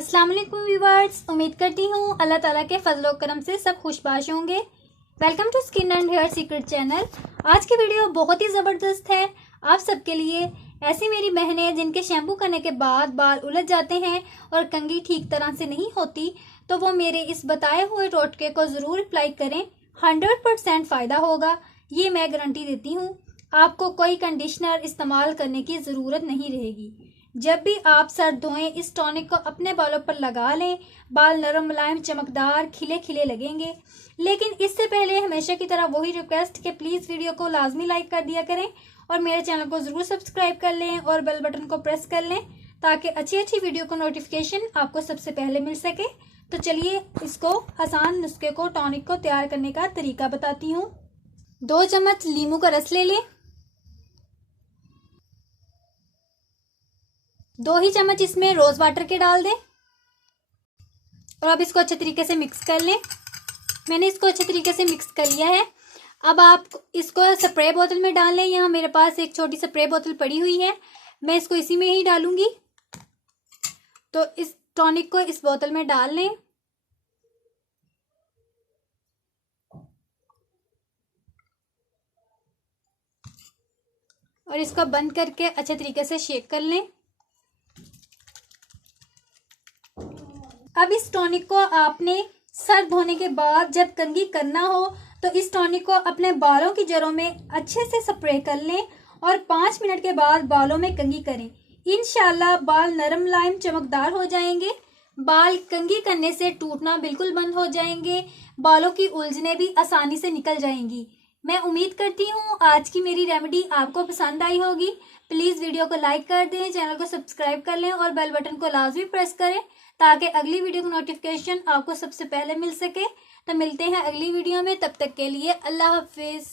अस्सलाम वालेकुम व्यूअर्स, उम्मीद करती हूँ अल्लाह ताला के फजल करम से सब खुशबाश होंगे। Welcome to skin and hair secret channel. आज की वीडियो बहुत ही ज़बरदस्त है आप सबके लिए। ऐसी मेरी बहनें जिनके शैम्पू करने के बाद बाल उलझ जाते हैं और कंघी ठीक तरह से नहीं होती, तो वो मेरे इस बताए हुए टोटके को ज़रूर अप्लाई करें। 100% फ़ायदा होगा, ये मैं गारंटी देती हूँ। आपको कोई कंडीशनर इस्तेमाल करने की ज़रूरत नहीं रहेगी। जब भी आप सर धोएं, इस टॉनिक को अपने बालों पर लगा लें। बाल नरम, मुलायम, चमकदार, खिले खिले लगेंगे। लेकिन इससे पहले हमेशा की तरह वही रिक्वेस्ट कि प्लीज़ वीडियो को लाजमी लाइक कर दिया करें और मेरे चैनल को ज़रूर सब्सक्राइब कर लें और बेल बटन को प्रेस कर लें ताकि अच्छी अच्छी वीडियो को नोटिफिकेशन आपको सबसे पहले मिल सके। तो चलिए इसको आसान नुस्खे को, टॉनिक को तैयार करने का तरीका बताती हूँ। 2 चम्मच नींबू का रस ले लें। 2 ही चम्मच इसमें रोज वाटर के डाल दें और अब इसको अच्छे तरीके से मिक्स कर लें। मैंने इसको अच्छे तरीके से मिक्स कर लिया है। अब आप इसको स्प्रे बोतल में डाल लें। यहाँ मेरे पास एक छोटी स्प्रे बोतल पड़ी हुई है, मैं इसको इसी में ही डालूंगी। तो इस टॉनिक को इस बोतल में डाल लें और इसको बंद करके अच्छे तरीके से शेक कर लें। अब इस टॉनिक को आपने सर धोने के बाद जब कंघी करना हो तो इस टॉनिक को अपने बालों की जड़ों में अच्छे से स्प्रे कर लें और 5 मिनट के बाद बालों में कंघी करें। इंशाल्लाह बाल नरम, मुलायम, चमकदार हो जाएंगे। बाल कंघी करने से टूटना बिल्कुल बंद हो जाएंगे। बालों की उलझने भी आसानी से निकल जाएंगी। मैं उम्मीद करती हूँ आज की मेरी रेमेडी आपको पसंद आई होगी। प्लीज़ वीडियो को लाइक कर दें, चैनल को सब्सक्राइब कर लें और बेल बटन को लाजमी प्रेस करें ताकि अगली वीडियो की नोटिफिकेशन आपको सबसे पहले मिल सके। तो मिलते हैं अगली वीडियो में, तब तक के लिए अल्लाह हाफिज़।